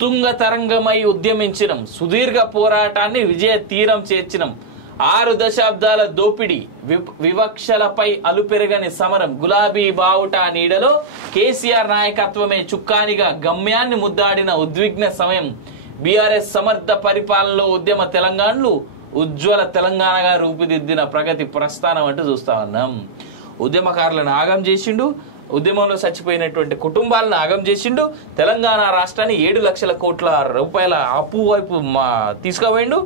ఉత్తుంగ తరంగమై ఉద్యమించినం, సుదీర్ఘ పోరాటాన్ని విజయ తీరం చేర్చినం, 6 దశాబ్దాల దోపిడీ వివక్షలపై అలుపెరగని సమరం, గులాబీ బావుట నీడలో కేసీఆర్ నాయకత్వమే చుక్కానిగా గమ్యాన్ని ముద్దాడిన ఉద్విగ్న సమయం, బీఆర్ఎస్ సమర్థ పరిపాలనలో ఉద్యమ తెలంగాణలు ఉజ్వల తెలంగాణగా రూపుదిద్దిన ప్రగతి ప్రస్థానం అంటూ చూస్తా ఉన్నాం. ఉద్యమకారులను ఆగం చేసిండు, ఉద్యమంలో చచ్చిపోయినటువంటి కుటుంబాలను ఆగం చేసిండు, తెలంగాణ రాష్ట్రాన్ని 7 లక్షల కోట్ల రూపాయల అప్పు వైపు తీసుకుపోయిండు.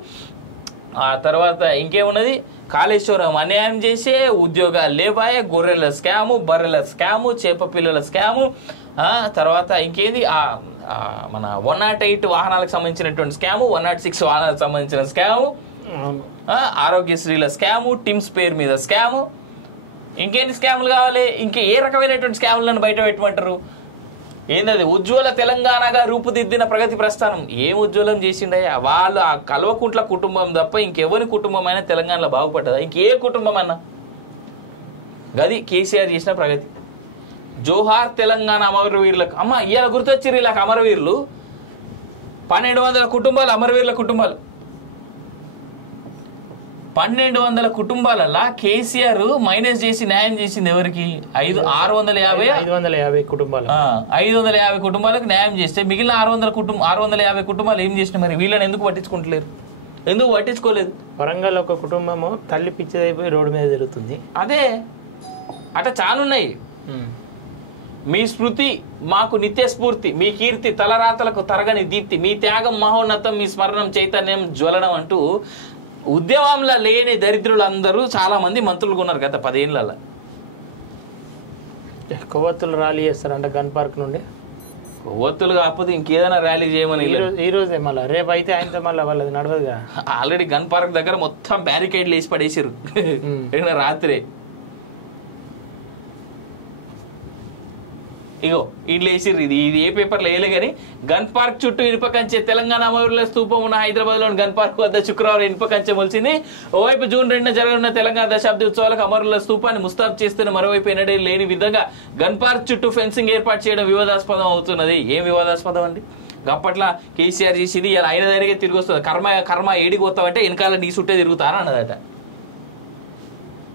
ఆ తర్వాత ఇంకేమున్నది, కాళేశ్వరం అన్యాయం చేసే, ఉద్యోగాలు లేవాయే, గొర్రెల స్కాము, బర్రెల స్కాము, చేప పిల్లల స్కాము, తర్వాత ఇంకేది మన 108 వాహనాలకు సంబంధించినటువంటి స్కాము, 106 వాహనాలకు సంబంధించిన స్కాము, ఆరోగ్యశ్రీల స్కాము, టిమ్స్ పేరు మీద స్కాము, ఇంకేంటి స్కాములు కావాలి, ఇంకే ఏ రకమైనటువంటి స్కాములను బయట పెట్టమంటారు? ఏంటది? ఉజ్వల తెలంగాణగా రూపుదిద్దిన ప్రగతి ప్రస్థానం. ఏం ఉజ్వలం చేసిండయ్యా? వాళ్ళు ఆ కల్వకుంట్ల కుటుంబం తప్ప ఇంకెవరి కుటుంబం అయినా తెలంగాణలో బాగుపడ్డదా? ఇంకే కుటుంబం అన్నా? గది కేసీఆర్ చేసిన ప్రగతి. జోహార్ తెలంగాణ అమరవీరులకు. అమ్మ ఇవాళ గుర్తొచ్చిర్రు ఇలాగ అమరవీరులు. 1200 కుటుంబాలు అమరవీరుల కుటుంబాలు. 1200 కుటుంబాలలా కేసీఆర్ మైనస్ చేసి న్యాయం చేసింది ఎవరికి? 550 కుటుంబాలు. 550 కుటుంబాలకు న్యాయం చేస్తే మిగిలిన 650 కుటుంబాలు ఏం చేసిన? మరి వీళ్ళని ఎందుకు పట్టించుకుంటలేరు? ఎందుకు పట్టించుకోలేదు? వరంగల్ ఒక కుటుంబము తల్లి పిచ్చిదైపోయి రోడ్డు మీద తిరుగుతుంది. అదే అట చాలున్నాయి. మీ స్మృతి మాకు నిత్య స్ఫూర్తి, మీ కీర్తి తలరాతలకు తరగని దీప్తి, మీ త్యాగం మహోన్నతం, మీ స్మరణం చైతన్యం జ్వలనం అంటూ ఉద్యమంలో లేని దరిద్రులందరూ చాలా మంది మంత్రులు ఉన్నారు గత 10 ఏళ్ళలో. కొవ్వొత్తులు ర్యాలీ చేస్తారంట గన్ పార్క్ నుండి. కొవ్వొత్తులు కాకపోతే ఇంకేదైనా ర్యాలీ చేయమని ఈ రోజే మళ్ళీ రేపు అయితే ఆయనతో మళ్ళీ వాళ్ళది నడవదుగా. ఆల్రెడీ గన్ పార్క్ దగ్గర మొత్తం బ్యారికేడ్లు వేసి పడేసారు రాత్రే. ఇగో ఇట్లా వేసిర్రు. ఇది ఏ పేపర్లో వేయలే కానీ గన్ పార్క్ చుట్టూ ఇనుప కంచె. తెలంగాణ అమరుల స్తూపం ఉన్న హైదరాబాద్ లోని గన్ పార్క్ వద్ద శుక్రవారం ఇనుప కంచె మొలిచింది. ఓవైపు జూన్ 2న జరగనున్న తెలంగాణ దశాబ్ది ఉత్సవాలకు అమరుల స్తూపాన్ని ముస్తాబు చేస్తున్న, మరోవైపు ఎన్నడే లేని విధంగా గన్ పార్క్ చుట్టూ ఫెన్సింగ్ ఏర్పాటు చేయడం వివాదాస్పదం అవుతున్నది. ఏం వివాదాస్పదం అండి? అప్పట్లో కేసీఆర్ చేసింది ఇలా ఆయన దగ్గరికి తిరిగి వస్తుంది. కర్మ ఏడికి పోతామంటే వెనకాల నీ చుట్టే తిరుగుతాను అన్నదట.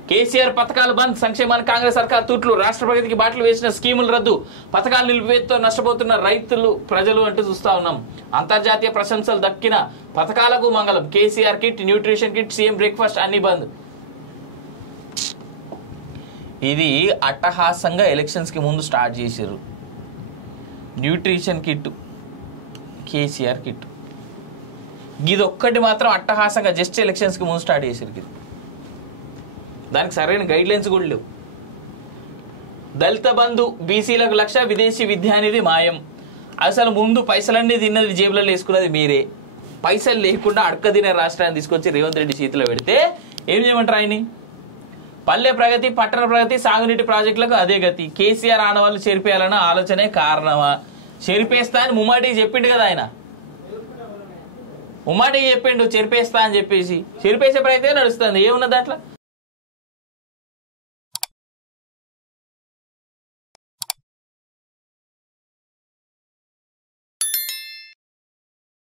కేసీఆర్ పథకాలు బంద్, సంక్షేమానికి కాంగ్రెస్ సర్కార్ తూట్లు, రాష్ట్ర ప్రగతికి బాటలు వేసిన స్కీములు రద్దు, పథకాలు నిలిపివేతతో నష్టపోతున్న రైతులు ప్రజలు అంటూ చూస్తా ఉన్నాం. అంతర్జాతీయ ప్రశంసలు దక్కిన పథకాలకు మంగళం. KCR kit, nutrition kit, CM breakfast అన్ని బంద్. ఇది అట్టహాసంగా ఎలక్షన్స్ కి ముందు స్టార్ట్ చేశారు. న్యూట్రిషన్ కిట్, కేసీఆర్ కిట్, ఇది ఒక్కటి మాత్రం అట్టహాసంగా జస్ట్ ఎలక్షన్స్ కి ముందు స్టార్ట్ చేశారు. దానికి సరైన గైడ్ లైన్స్ కూడా లేవు. దళిత బంధు, బీసీలకు 1,00,000, విదేశీ విద్యానిధి మాయం. అసలు ముందు పైసలన్నీ తిన్నది జేబులలో వేసుకున్నది మీరే. పైసలు లేకుండా అడక తినే రాష్ట్రాన్ని తీసుకొచ్చి రేవంత్ రెడ్డి చేతిలో పెడితే ఏం చేయమంటారు ఆయన్ని? పల్లె ప్రగతి, పట్టణ ప్రగతి, సాగునీటి ప్రాజెక్టులకు అదే గతి. కేసీఆర్ ఆనవాళ్ళు చేరిపేయాలన్న ఆలోచనే కారణమా? చెరిపేస్తా అని ముమ్మాటికి చెప్పిండు కదా ఆయన. ముమ్మాటికి చెప్పిండు చెరిపేస్తా అని చెప్పేసి. చెరిపేసే ప్రయత్నం నడుస్తుంది. ఏమున్నది దాంట్లో?